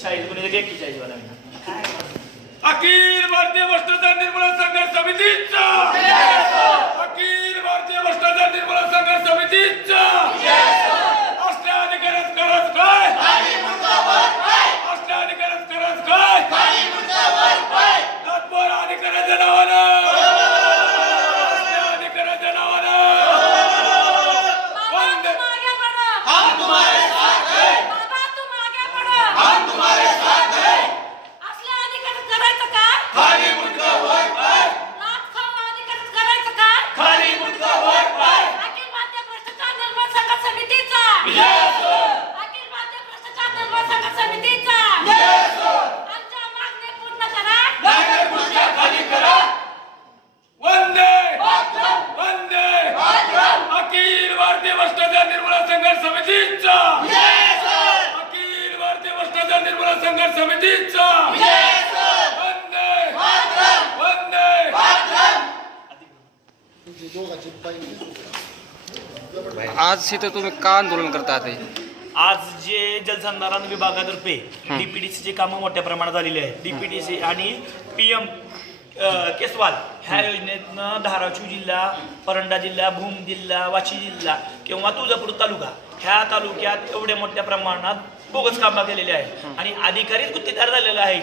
40 गुणिले 41 वाला अखिल भारतीय भ्रष्टाचार निर्मूलन संघर्ष समितीचा अखिल भारतीय भ्रष्टाचार निर्मूलन संघर्ष समितीचा असल्या अधिकाऱ्यात करत काय असल्या अधिकाऱ्यात करत काय तत्पर अधिकाऱ्याच्या नावानं असल्या अधिकाऱ्याच्या नावानं हम तुम्हारे साथ हैं बाबा तुम आगे बढ़ो हम तुम्हारे साथ हैं असल्या अधिकाऱ्यात करायचं काय खाली मुंडका वर पाय लाच खाऊन अधिकाऱ्यात करायचं काय खाली मुंडका वर पाय अखिल भारतीय भ्रष्टाचार निर्मूलन संघर्ष समितीचा अखिल भारतीय भ्रष्टाचार निर्मूलन संघर्ष समितीचा आमच्या मागण्या पूर्ण करा नाहीतर खुर्च्या खाली करा वंदे वंदे अखिल भारतीय भ्रष्टाचार निर्मूलन संघर्ष समितीचा अखिल भारतीय भ्रष्टाचार निर्मूलन संघर्ष समितीचा वंदे वंदे आज इथं तुम्ही का आंदोलन करता आहात? आज जे जलसंधारण विभागातर्फे डीपीडीसीचे कामं मोठ्या प्रमाणात झालेली आहेत. डीपीडीसी आणि पीएम केसवाल ह्या योजनेतनं धाराशिव जिल्हा, परंडा जिल्हा, भूम जिल्हा, वाशी जिल्हा किंवा तुळजापूर तालुका ह्या तालुक्यात एवढ्या मोठ्या प्रमाणात बोगस कामं केलेली आहे आणि अधिकारीच गुत्तेदार झालेला आहे.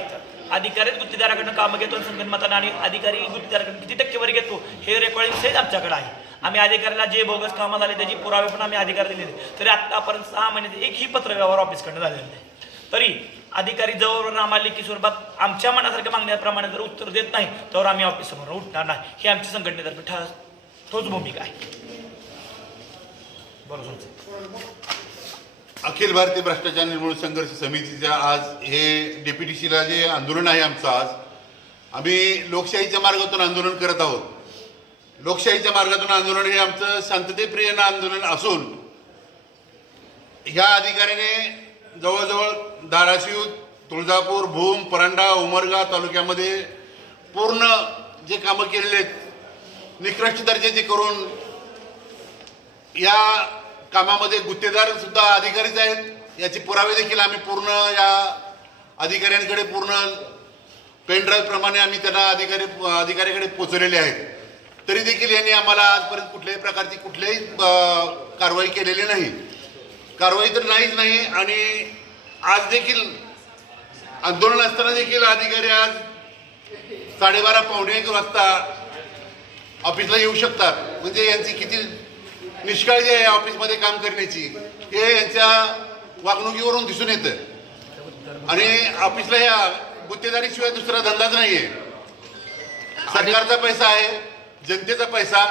अधिकारीच गुत्तेदाराकडनं कामं घेतो संगणमतानं आणि अधिकारी गुत्तेदाराकडून किती टक्केवारी घेतो हे रेकॉर्डिंग सहित आमच्याकडे आहे. आम्ही अधिकाऱ्याला जे बोगस कामं झाले त्याची पुरावे पण आम्ही अधिकारी दिलेले, तरी आतापर्यंत 6 महिन्यात एकही पत्रव्यवहार ऑफिसकडनं झालेला नाही. तरी अधिकारी जवळ आम्हाला लेखी स्वरूपात आमच्या मनासारख्या मागण्याप्रमाणे जर उत्तर देत नाही तर आम्ही ऑफिससमोर उठणार नाही. ही आमची संघटनेतर्फे ठोस भूमिका आहे. बरोबर. अखिल भारतीय भ्रष्टाचार निर्मूलन संघर्ष समितीच्या आज हे DPDCला जे आंदोलन आहे आमचं, आज आम्ही लोकशाहीच्या मार्गातून आंदोलन करत आहोत. लोकशाहीच्या मार्गातून आंदोलन हे आमचं शांततेप्रिय आंदोलन असून ह्या अधिकाऱ्याने जवळजवळ धाराशिव, तुळजापूर, भूम, परंडा, उमरगा तालुक्यामध्ये पूर्ण जे कामं केलेले आहेत, निकृष्ट दर्जाचे करून या कामामध्ये गुत्तेदार सुद्धा अधिकारीच आहेत याचे पुरावे देखील आम्ही पूर्ण या अधिकाऱ्यांकडे पूर्ण पेनड्राईव्ह प्रमाणे आम्ही त्यांना अधिकाऱ्याकडे पोचवलेले आहेत. तरी देखील यांनी आम्हाला आजपर्यंत कुठल्याही प्रकारची कुठल्याही कारवाई केलेली नाही. कारवाई तर नाहीच नाही. आणि आज देखील आंदोलन असताना देखील अधिकारी आज 12:30 पावणे 1 वाजता ऑफिसला येऊ शकतात. म्हणजे यांची किती निष्काळजी आहे ऑफिसमध्ये काम करण्याची हे यांच्या वागणुकीवरून दिसून येतं. आणि ऑफिसला या गुत्तेदारीशिवाय दुसरा धंदाच नाहीये. सरकारचा पैसा आहे, जनतेचा पैसा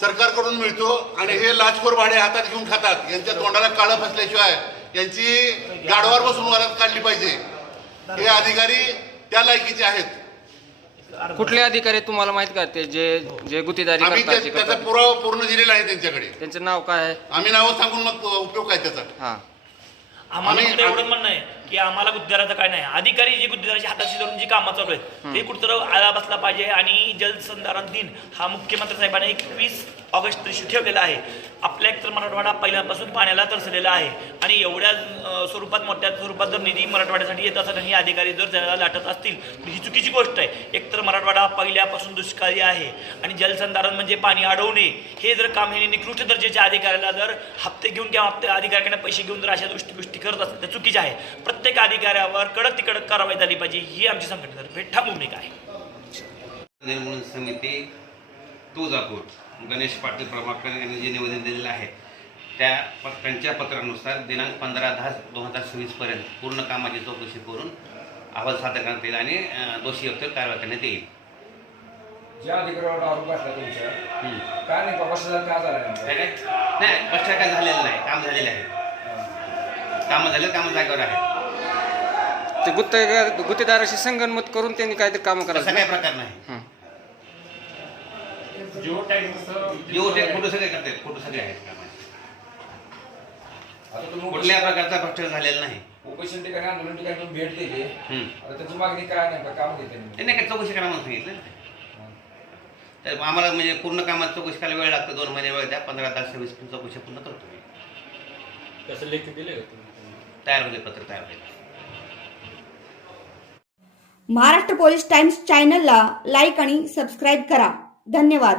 सरकारकडून मिळतो आणि हे लाचखोर भाडे हातात घेऊन खातात. यांच्या तोंडाला काळं फसल्याशिवाय यांची गाडवावर बसून वरात काढली पाहिजे. हे अधिकारी त्या लायकीचे आहेत. कुठले अधिकारी तुम्हाला माहित का ते जे जे गुत्तेदारी आम्ही करतात? त्याचा पुरावा पूर्ण दिलेला आहे त्यांच्याकडे. त्यांचं नाव काय आहे? आम्ही नावं सांगून मग उपयोग काय त्याचा? हा, आम्हाला फक्त एवढं म्हणणं आहे की आम्हाला गुत्तेदाराचं काय नाही. अधिकारी जे गुत्तेदाराच्या हाताशी धरून जी कामं चालू आहेत ते कुठेतरी आळा बसला पाहिजे. आणि जलसंधारण दिन हा मुख्यमंत्री साहेबांनी 21 ऑगस्ट दिवशी ठेवलेला आहे. आपल्या एकतर मराठवाडा पहिल्यापासून पाण्याला तरसलेला आहे आणि एवढ्या स्वरूपात मोठ्या स्वरूपात जर निधी मराठवाड्यासाठी येत असेल आणि अधिकारी जर त्याला लाटत असतील तर ही चुकीची गोष्ट आहे. एकतर मराठवाडा पहिल्यापासून दुष्काळी आहे आणि जलसंधारण म्हणजे पाणी अडवणे हे जर काम हे निकृष्ट दर्जाच्या अधिकाऱ्याला जर हप्ते घेऊन किंवा हप्ते अधिकाऱ्याकडे पैसे घेऊन जर अशा गोष्टी करत असतील तर चुकीचे आहे. प्रत्येक अधिकाऱ्यावर कडक ती कडक कारवाई झाली पाहिजे ही आमची संघटनेतर्फे ठाम भूमिका आहे. निर्मूलन समिती तुळजापूर गणेश पाटील प्रभाकर यांनी जे निवेदन दिलेलं आहे त्यांच्या पत्रानुसार दिनांक 15/10/2026 पर्यंत पूर्ण कामाची चौकशी करून अहवाल सादर करण्यात येईल आणि दोषी व्यक्तीवर कारवाई करण्यात येईल. ज्या अधिकाऱ्यावर आरोप घातला तुमच्या काय नाही भ्रष्टाचार का झाला नाही, भ्रष्टाचार झालेलं नाही, काम झालेलं आहे. कामं झाले, कामं जागेवर आहे. ते गुत्तेदाराशी संगनमत करून त्यांनी काय ते काम करायचं? असा काही प्रकार नाही. फोटो सगळे करतात, फोटो सगळे आहेत. कुठल्या प्रकारचा भ्रष्टाचार झालेला नाही. उपोषण ठिकाणी आंदोलन ठिकाणी तुम्ही भेट दिली, आता त्याची मागणी काय नाही, काम देते नाही काय चौकशी करा म्हणून सांगितलं. तर आम्हाला म्हणजे पूर्ण कामात चौकशी करायला वेळ लागतो, 2 महिने वेळ द्या. 15/10/26 चौकशी पूर्ण करतो मी. कसं लेखी दिले तयार होईल, पत्र तयार होईल. महाराष्ट्र पोलीस टाइम्स चॅनलला लाईक आणि सबस्क्राईब करा. धन्यवाद.